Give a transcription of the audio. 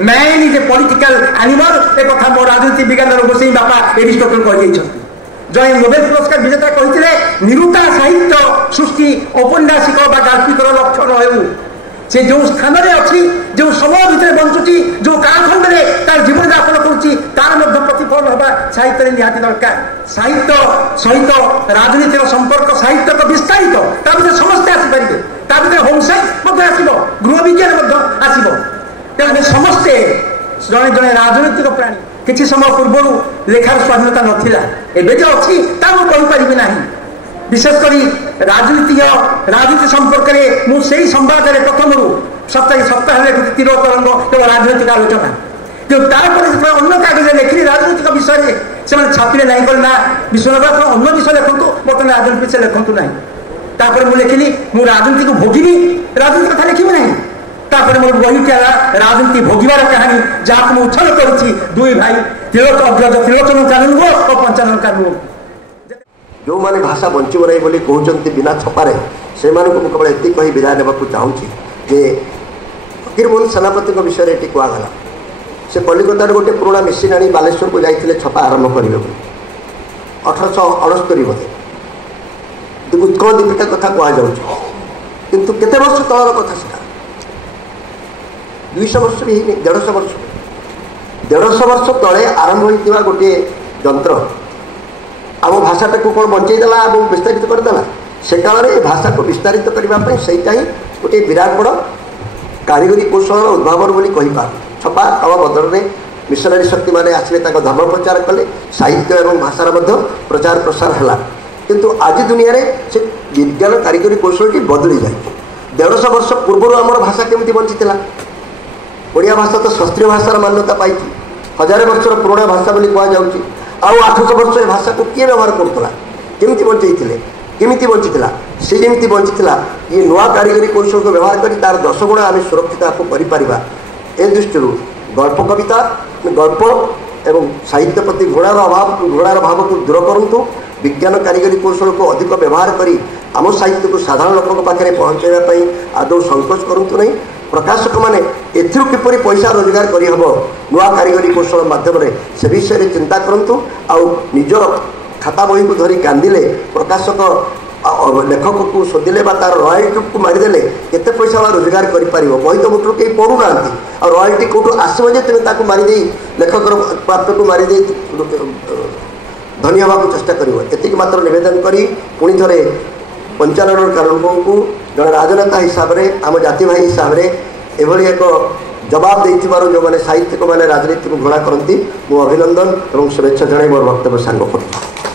Man is a political animal एक कथा मो राजनीति विज्ञान गोसाई बापा एरिस्टोटल कही जय नोबेल पुरस्कार विजेता कहते निरुता साहित्य सृष्टि औपन्यासिक गाल्पिकर लक्षण हो से जो स्थान में अच्छी जो समय भितर बंचुची जो कालखंड में तार जीवन यापन करुच्ची तार प्रतिफलन हवा साहित्य निहाती दरकार साहित्य सहित राजनीतिर संपर्क साहित्य तो विस्तारित ता भीतर समस्ते आसीपारे ता भीतर होम साइंस आसब गृह विज्ञान आसब तेनाली समस्ते जड़े जड़े राजनैतिक प्राणी किसी समय पूर्व लेखार स्वाधीनता नाला एवं जो अच्छी कहीपरि ना विशेषकर राजनीति संपर्क में मुझे संवाद प्रथम सप्ताह तीर तरंग केवल राजनैतिक आलोचना कि अन्य कागज लिखिली राजनैतिक विषय से छापिले ना कहना विश्वनाथ अन्य विषय लिखु बर्तमान राजनीति विषय लिखु ना मुझे लिखिली मु राजनीति को भोगी राजनीति कथा लिखी ना तापर मोर बही क्या राजनीति भोगीबार कहानी जहाँ मुझे उछल करुच्ची दुई भाई त्रिलोचन कानून और पंचानन कानून जो माने भाषा बंचब नहीं बोली कहते बिना छपारे से केवल एति कही विदाय ने चाहूँगी जे फकीरमोहन सेनापति विषय ये कहगला से कलिकतार गोटे पुराणा मेसीन आनी बालेश्वर को जाते छपा आरंभ करेंगे 1869 बोधे उत्कल दीपिका कथा कहुच्छे किंतु केते वर्ष तलर कथा सीटा 200 वर्ष भी 150 वर्ष तले आरंभ होता गोटे जंत्र आम भाषाटा को कौन बंचईदेला और विस्तारित करदेला से काल में भाषा को विस्तारित करने सहीटा ही गोटे विराट बड़ कारीगरी कौशल उद्भावन बोली कहीपार छपा कल बदल में मिशनरी शक्ति मैंने आसिले धर्म प्रचार कले साहित्य और भाषार प्रचार प्रसार है किंतु आज दुनिया रे से विज्ञान कारीगरी कौशल बदली जाए 150 वर्ष पूर्व आमर भाषा केमती बंचीला ओडिया भाषा तो शास्त्रीय भाषार मान्यता पाई 1000 वर्षर पुराणा भाषा बोली कहुच्छी आउ 800 वर्ष भाषा को किए व्यवहार करूला केमती बंचई केमिति बंचीला सी जमी बंचीला ये नुआ कारीगरी कौशल को व्यवहार कर तार 10 गुणा आम सुरक्षित आपको करा ए दृष्टि गल्प कविता गल्प एवं साहित्य प्रति घृणार भाव को दूर करूँ विज्ञान कारीगरी कौशल को अधिक व्यवहार करी आम साहित्य को साधारण लोक पाखे पहुँचाई आदौ संकोच करूँ नहीं प्रकाशक मैंने एथिरू किपरि पैसा रोजगार करहब नुआ कारीगरी कौशल माध्यम से विषय चिंता करूँ आउ निजर खाता बही को धरी कांदिले प्रकाशक लेखक को शोधिले तार रॉयल्टी को मारिदेले केते पैसा रोजगार कर बही तो मुठू कहीं पढ़ुना और रॉयल्टी कौटू आसो जे तुम मारिदे लेखक प्राप्त को मारिदे धनी हवा चेष्टा कर मात्र निवेदन करी पुणी थे 95 कानून को जड़े राजनेता हिसाब से आम जाति भाई हिसाब से एभली एक जवाब देथिबारो जो मैंने साहित्यिक मैंने राजनीति को घृणा करती मु अभिनंदन और शुभेच्छा जनाई मोर वक्तव्य सांग कर।